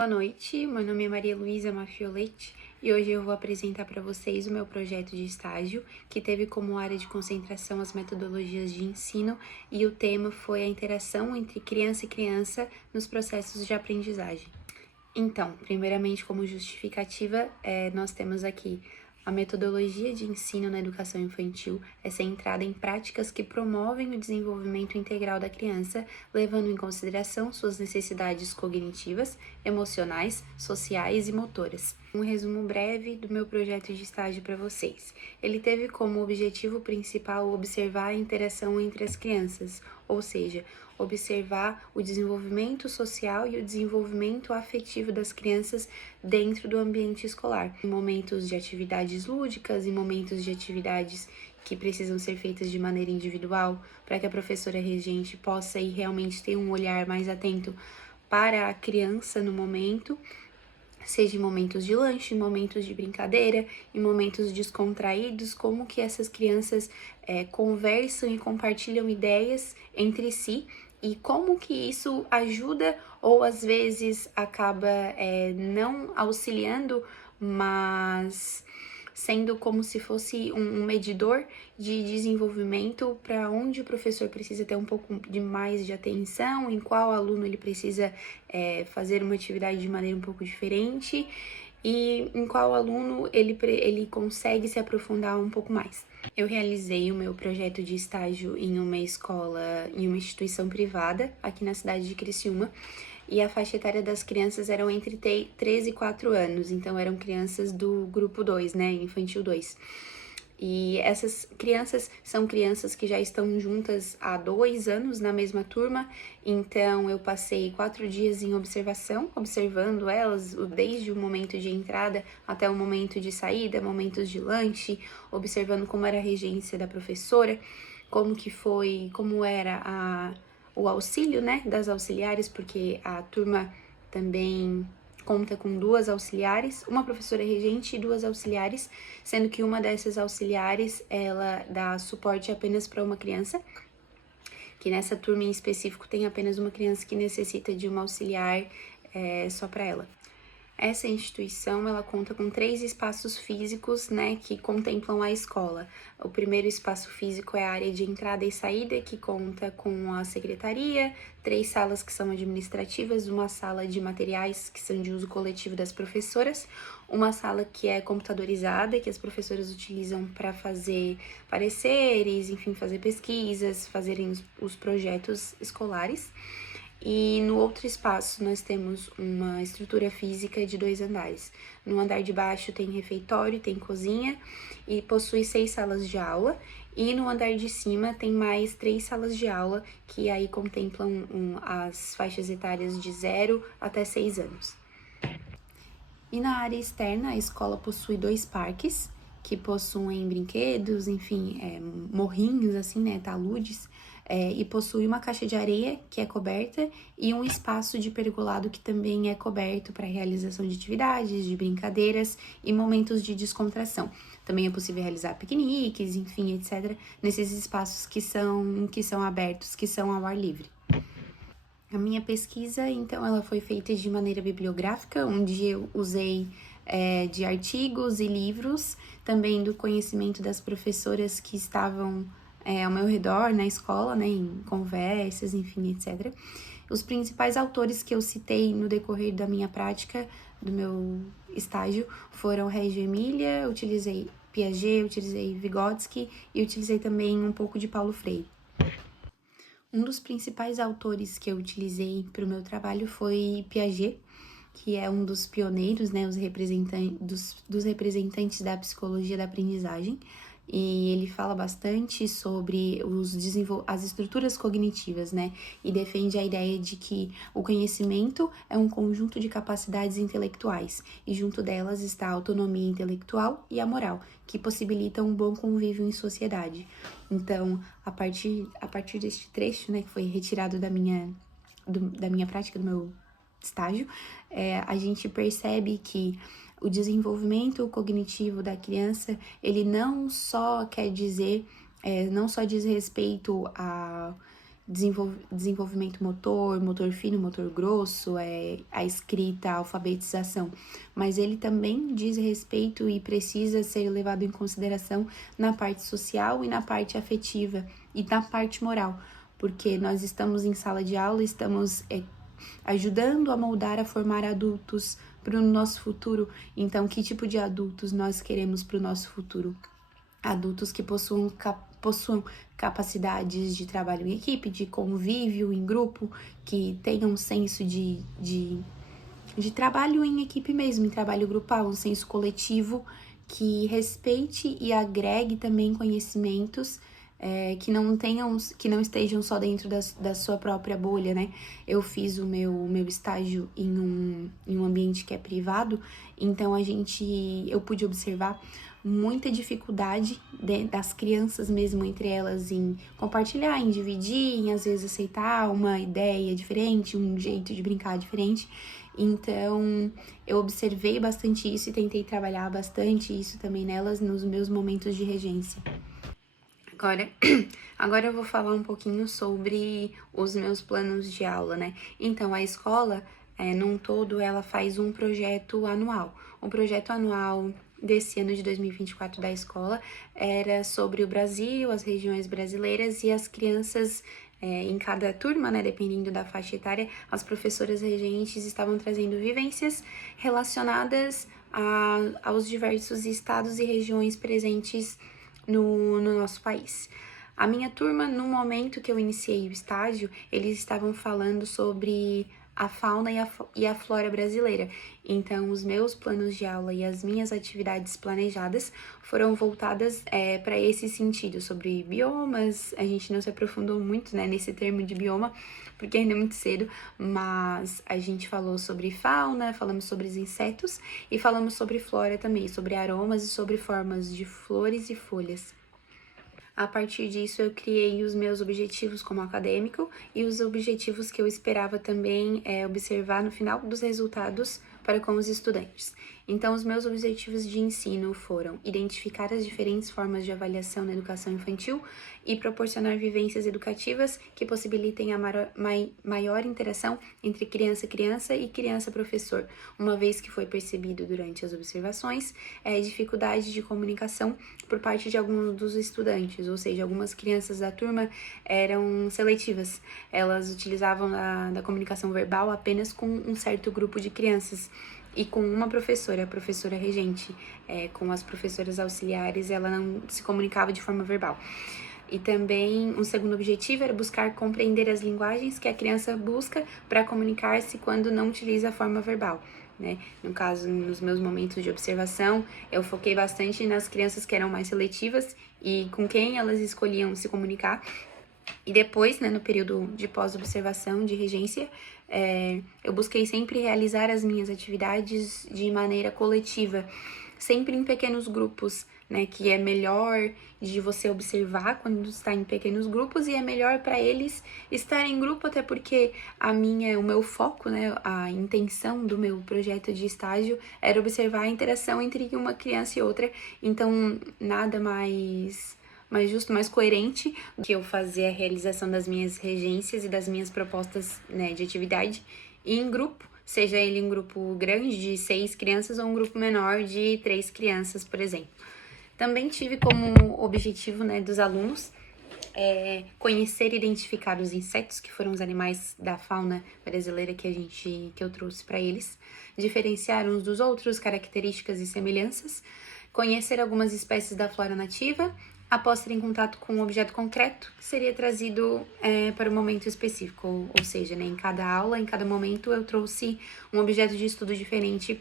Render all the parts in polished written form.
Boa noite, meu nome é Maria Luísa Mafioletti e hoje eu vou apresentar para vocês o meu projeto de estágio, que teve como área de concentração as metodologias de ensino e o tema foi a interação entre criança e criança nos processos de aprendizagem. Então, primeiramente, como justificativa, nós temos aqui a metodologia de ensino na educação infantil é centrada em práticas que promovem o desenvolvimento integral da criança, levando em consideração suas necessidades cognitivas, emocionais, sociais e motoras. Um resumo breve do meu projeto de estágio para vocês. Ele teve como objetivo principal observar a interação entre as crianças, ou seja, observar o desenvolvimento social e o desenvolvimento afetivo das crianças dentro do ambiente escolar, em momentos de atividades lúdicas, em momentos de atividades que precisam ser feitas de maneira individual, para que a professora regente possa ir realmente ter um olhar mais atento para a criança no momento, seja em momentos de lanche, em momentos de brincadeira, em momentos descontraídos, como que essas crianças conversam e compartilham ideias entre si e como que isso ajuda ou às vezes acaba não auxiliando, mas sendo como se fosse um medidor de desenvolvimento para onde o professor precisa ter um pouco de mais de atenção, em qual aluno ele precisa fazer uma atividade de maneira um pouco diferente e em qual aluno ele consegue se aprofundar um pouco mais. Eu realizei o meu projeto de estágio em uma escola, em uma instituição privada aqui na cidade de Criciúma, e a faixa etária das crianças eram entre 3 e 4 anos, então eram crianças do grupo 2, né, infantil 2. E essas crianças são crianças que já estão juntas há 2 anos na mesma turma, então eu passei 4 dias em observação, observando elas desde o momento de entrada até o momento de saída, momentos de lanche, observando como era a regência da professora, como era o auxílio, né, das auxiliares, porque a turma também conta com 2 auxiliares, uma professora regente e 2 auxiliares, sendo que uma dessas auxiliares, ela dá suporte apenas para uma criança, que nessa turma em específico tem apenas uma criança que necessita de uma auxiliar só para ela. Essa instituição, ela conta com 3 espaços físicos, né, que contemplam a escola. O primeiro espaço físico é a área de entrada e saída, que conta com a secretaria, 3 salas que são administrativas, uma sala de materiais que são de uso coletivo das professoras, uma sala que é computadorizada, que as professoras utilizam para fazer pareceres, enfim, fazer pesquisas, fazerem os projetos escolares. E no outro espaço nós temos uma estrutura física de 2 andares. No andar de baixo tem refeitório, tem cozinha e possui 6 salas de aula. E no andar de cima tem mais 3 salas de aula que aí contemplam as faixas etárias de 0 até 6 anos. E na área externa a escola possui 2 parques que possuem brinquedos, enfim, morrinhos assim, né, taludes, e possui uma caixa de areia que é coberta e um espaço de pergolado que também é coberto para realização de atividades, de brincadeiras e momentos de descontração. Também é possível realizar piqueniques, enfim, etc., nesses espaços que são abertos, que são ao ar livre. A minha pesquisa, então, ela foi feita de maneira bibliográfica, onde eu usei de artigos e livros, também do conhecimento das professoras que estavam ao meu redor na escola, né, em conversas, enfim, etc. Os principais autores que eu citei no decorrer da minha prática, do meu estágio, foram Reggio Emília, utilizei Piaget, utilizei Vygotsky e utilizei também um pouco de Paulo Freire. Um dos principais autores que eu utilizei para o meu trabalho foi Piaget, que é um dos pioneiros, né, dos representantes da psicologia da aprendizagem, e ele fala bastante sobre as estruturas cognitivas, né, e defende a ideia de que o conhecimento é um conjunto de capacidades intelectuais, e junto delas está a autonomia intelectual e a moral, que possibilitam um bom convívio em sociedade. Então, a partir deste trecho, né, que foi retirado da minha prática, do meu estágio, a gente percebe que o desenvolvimento cognitivo da criança, ele não só quer dizer, não só diz respeito a desenvolvimento motor, motor fino, motor grosso, a escrita, a alfabetização, mas ele também diz respeito e precisa ser levado em consideração na parte social e na parte afetiva e na parte moral, porque nós estamos em sala de aula, estamos ajudando a moldar, a formar adultos para o nosso futuro. Então, que tipo de adultos nós queremos para o nosso futuro? Adultos que possuam capacidades de trabalho em equipe, de convívio em grupo, que tenham um senso de trabalho em equipe mesmo, em trabalho grupal, um senso coletivo, que respeite e agregue também conhecimentos, que não estejam só dentro da sua própria bolha, né? Eu fiz o meu estágio em um ambiente que é privado, então eu pude observar muita dificuldade das crianças mesmo entre elas em compartilhar, em dividir, em às vezes aceitar uma ideia diferente, um jeito de brincar diferente. Então, eu observei bastante isso e tentei trabalhar bastante isso também nelas nos meus momentos de regência. Agora eu vou falar um pouquinho sobre os meus planos de aula, né? Então, a escola, num todo, ela faz um projeto anual. O projeto anual desse ano de 2024 da escola era sobre o Brasil, as regiões brasileiras e as crianças em cada turma, né, dependendo da faixa etária, as professoras regentes estavam trazendo vivências relacionadas aos diversos estados e regiões presentes no nosso país. A minha turma, no momento que eu iniciei o estágio, eles estavam falando sobre a fauna e a flora brasileira. Então, os meus planos de aula e as minhas atividades planejadas foram voltadas para esse sentido, sobre biomas. A gente não se aprofundou muito, né, nesse termo de bioma, porque ainda é muito cedo, mas a gente falou sobre fauna, falamos sobre os insetos e falamos sobre flora também, sobre aromas e sobre formas de flores e folhas. A partir disso, eu criei os meus objetivos como acadêmico e os objetivos que eu esperava também observar no final dos resultados para com os estudantes. Então, os meus objetivos de ensino foram identificar as diferentes formas de avaliação na educação infantil e proporcionar vivências educativas que possibilitem a maior interação entre criança e criança-professor, uma vez que foi percebido durante as observações dificuldade de comunicação por parte de alguns dos estudantes, ou seja, algumas crianças da turma eram seletivas, elas utilizavam da comunicação verbal apenas com um certo grupo de crianças. E com uma professora, a professora regente, com as professoras auxiliares, ela não se comunicava de forma verbal. E também um segundo objetivo era buscar compreender as linguagens que a criança busca para comunicar-se quando não utiliza a forma verbal, né? No caso, nos meus momentos de observação, eu foquei bastante nas crianças que eram mais seletivas e com quem elas escolhiam se comunicar. E depois, né, no período de pós-observação, de regência, eu busquei sempre realizar as minhas atividades de maneira coletiva, sempre em pequenos grupos, né, que é melhor de você observar quando está em pequenos grupos e é melhor para eles estarem em grupo, até porque o meu foco, né, a intenção do meu projeto de estágio era observar a interação entre uma criança e outra, então nada mais justo, mais coerente que eu fazer a realização das minhas regências e das minhas propostas, né, de atividade em grupo, seja ele um grupo grande de 6 crianças ou um grupo menor de 3 crianças, por exemplo. Também tive como objetivo, né, dos alunos conhecer e identificar os insetos, que foram os animais da fauna brasileira que eu trouxe para eles, diferenciar uns dos outros, características e semelhanças, conhecer algumas espécies da flora nativa, após ter em contato com um objeto concreto, que seria trazido para um momento específico, ou seja, né, em cada aula, em cada momento, eu trouxe um objeto de estudo diferente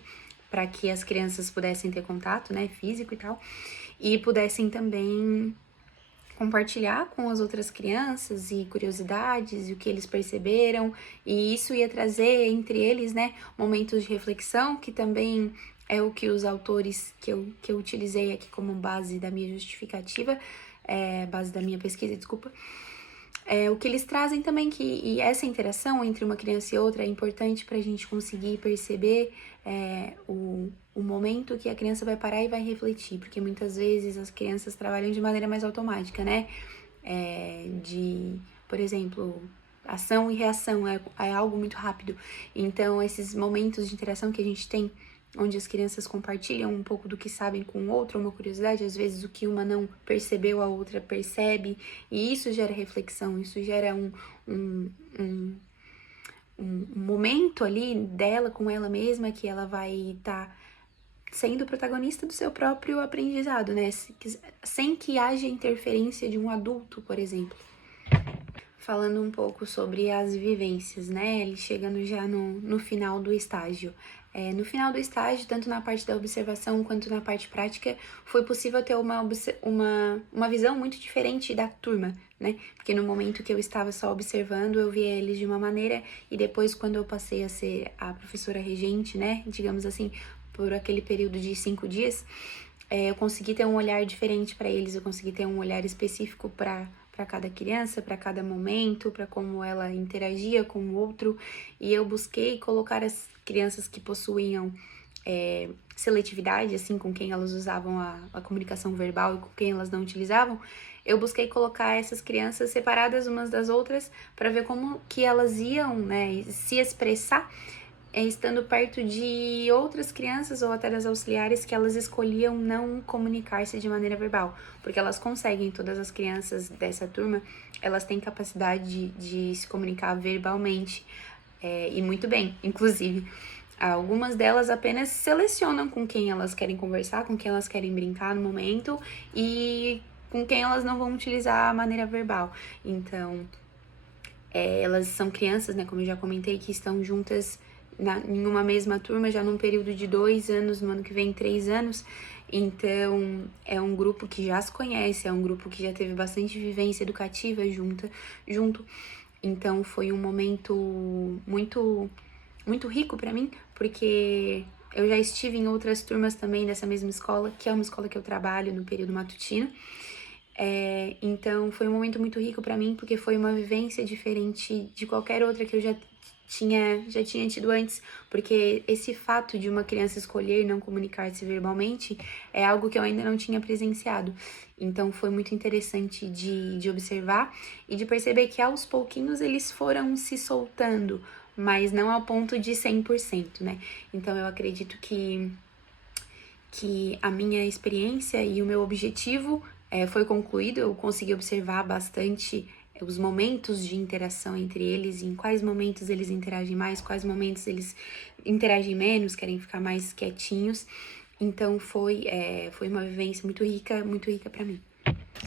para que as crianças pudessem ter contato, né, físico e tal, e pudessem também compartilhar com as outras crianças e curiosidades e o que eles perceberam, e isso ia trazer entre eles, né, momentos de reflexão, que também é o que os autores que eu utilizei aqui como base da minha justificativa, base da minha pesquisa, desculpa, o que eles trazem também, e essa interação entre uma criança e outra é importante para a gente conseguir perceber o momento que a criança vai parar e vai refletir, porque muitas vezes as crianças trabalham de maneira mais automática, né? De por exemplo, ação e reação, é algo muito rápido. Então, esses momentos de interação que a gente tem, onde as crianças compartilham um pouco do que sabem com o outro, uma curiosidade, às vezes o que uma não percebeu, a outra percebe, e isso gera reflexão, isso gera um momento ali dela com ela mesma, que ela vai estar sendo protagonista do seu próprio aprendizado, né? Sem que haja interferência de um adulto, por exemplo. Falando um pouco sobre as vivências, né? Ele chegando já no final do estágio. No final do estágio, tanto na parte da observação quanto na parte prática, foi possível ter uma visão muito diferente da turma, né? Porque no momento que eu estava só observando, eu via eles de uma maneira, e depois, quando eu passei a ser a professora regente, né? Digamos assim, por aquele período de 5 dias, eu consegui ter um olhar diferente para eles, eu consegui ter um olhar específico para cada criança, para cada momento, para como ela interagia com o outro, e eu busquei colocar as crianças que possuíam seletividade, assim, com quem elas usavam a comunicação verbal e com quem elas não utilizavam. Eu busquei colocar essas crianças separadas umas das outras para ver como que elas iam, né, se expressar estando perto de outras crianças ou até das auxiliares que elas escolhiam não comunicar-se de maneira verbal, porque elas conseguem, todas as crianças dessa turma, elas têm capacidade de se comunicar verbalmente, e muito bem, inclusive. Algumas delas apenas selecionam com quem elas querem conversar, com quem elas querem brincar no momento e com quem elas não vão utilizar a maneira verbal. Então, elas são crianças, né, como eu já comentei, que estão juntas em uma mesma turma já num período de 2 anos, no ano que vem 3 anos. Então, é um grupo que já se conhece, é um grupo que já teve bastante vivência educativa junto. Então, foi um momento muito, muito rico para mim, porque eu já estive em outras turmas também dessa mesma escola, que é uma escola que eu trabalho no período matutino. Então, foi um momento muito rico para mim, porque foi uma vivência diferente de qualquer outra que eu já tinha tido antes, porque esse fato de uma criança escolher não comunicar-se verbalmente é algo que eu ainda não tinha presenciado. Então, foi muito interessante de observar e de perceber que aos pouquinhos eles foram se soltando, mas não ao ponto de 100%, né? Então, eu acredito que a minha experiência e o meu objetivo foi concluído. Eu consegui observar bastante os momentos de interação entre eles, em quais momentos eles interagem mais, quais momentos eles interagem menos, querem ficar mais quietinhos. Então foi uma vivência muito rica para mim.